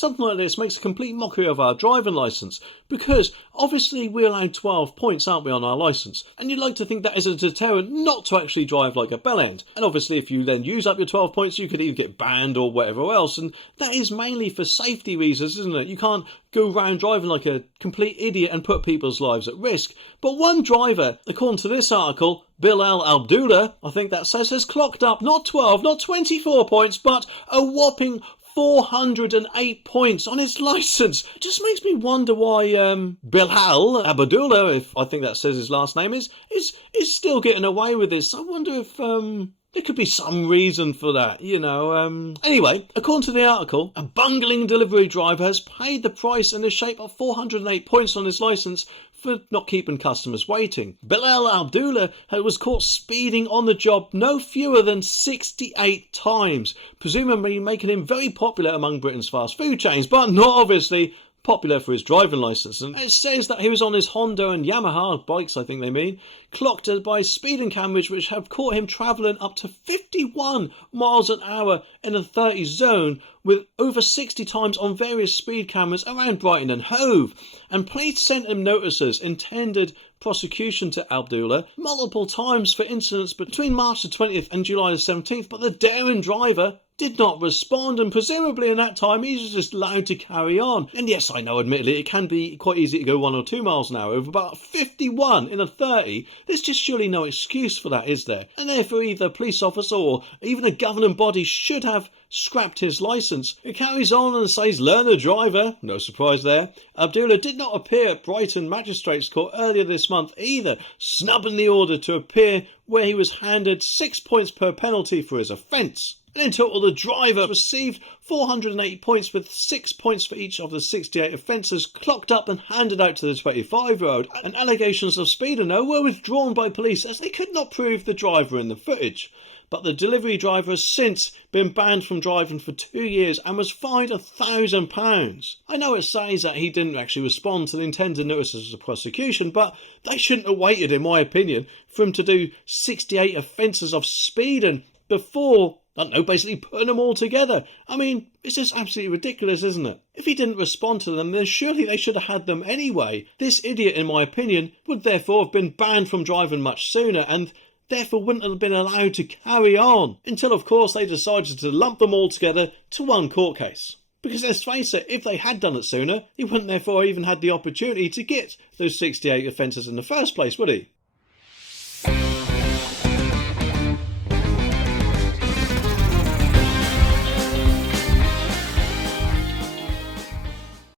something like this makes a complete mockery of our driving licence, because obviously we're allowed 12 points, aren't we, on our licence, and you'd like to think that is a deterrent not to actually drive like a bellend. And obviously if you then use up your 12 points, you could even get banned or whatever else, and that is mainly for safety reasons, isn't it? You can't go around driving like a complete idiot and put people's lives at risk. But one driver, according to this article, Bilal Abdullah, I think that says, has clocked up not 12, not 24 points, but a whopping 408 points on his licence. Just makes me wonder why Bilal Abdullah, if I think that says his last name, is still getting away with this. I wonder if there could be some reason for that, you know. Anyway, according to the article, a bungling delivery driver has paid the price in the shape of 408 points on his licence for not keeping customers waiting. Bilal Abdullah was caught speeding on the job no fewer than 68 times, presumably making him very popular among Britain's fast food chains, but not obviously popular for his driving licence. And it says that he was on his Honda and Yamaha bikes, I think they mean, clocked by speeding cameras which have caught him travelling up to 51 miles an hour in a 30 zone, with over 60 times on various speed cameras around Brighton and Hove. And police sent him notices intended prosecution to Abdullah multiple times for incidents between March the 20th and July the 17th, but the daring driver did not respond, and presumably in that time he was just allowed to carry on. And yes, I know, admittedly, it can be quite easy to go 1 or 2 miles an hour over about 51 in a 30. There's just surely no excuse for that, is there? And therefore either a police officer or even a governing body should have scrapped his licence. It carries on and says, learn a driver. No surprise there. Abdullah did not appear at Brighton Magistrates Court earlier this month either, snubbing the order to appear, where he was handed 6 points per penalty for his offence. And in total, the driver received 480 points, with 6 points for each of the 68 offences clocked up and handed out to the 25-year-old. And allegations of speeding, though, were withdrawn by police as they could not prove the driver in the footage. But the delivery driver has since been banned from driving for 2 years and was fined £1,000. I know it says that he didn't actually respond to the intended notices of prosecution, but they shouldn't have waited, in my opinion, for him to do 68 offences of speeding before, I don't know, basically putting them all together. I mean, it's just absolutely ridiculous, isn't it? If he didn't respond to them, then surely they should have had them anyway. This idiot, in my opinion, would therefore have been banned from driving much sooner, and therefore wouldn't have been allowed to carry on, until of course they decided to lump them all together to one court case. Because let's face it, if they had done it sooner, he wouldn't therefore even had the opportunity to get those 68 offences in the first place, would he?